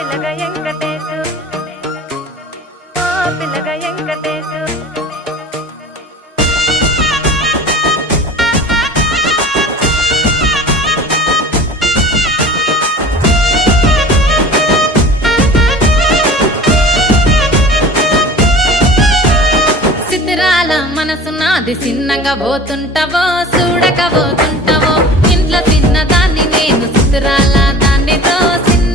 పిల్లగా వెంకటేశు ఓ పిల్లగా వెంకటేశు సిద్ధరాల మనసు నాది చిన్నగా పోతుంటావో చూడక పోతుంటావో ఇంట్లో చిన్నదాన్ని నేను సిద్ధరాల దాన్నితో చిన్న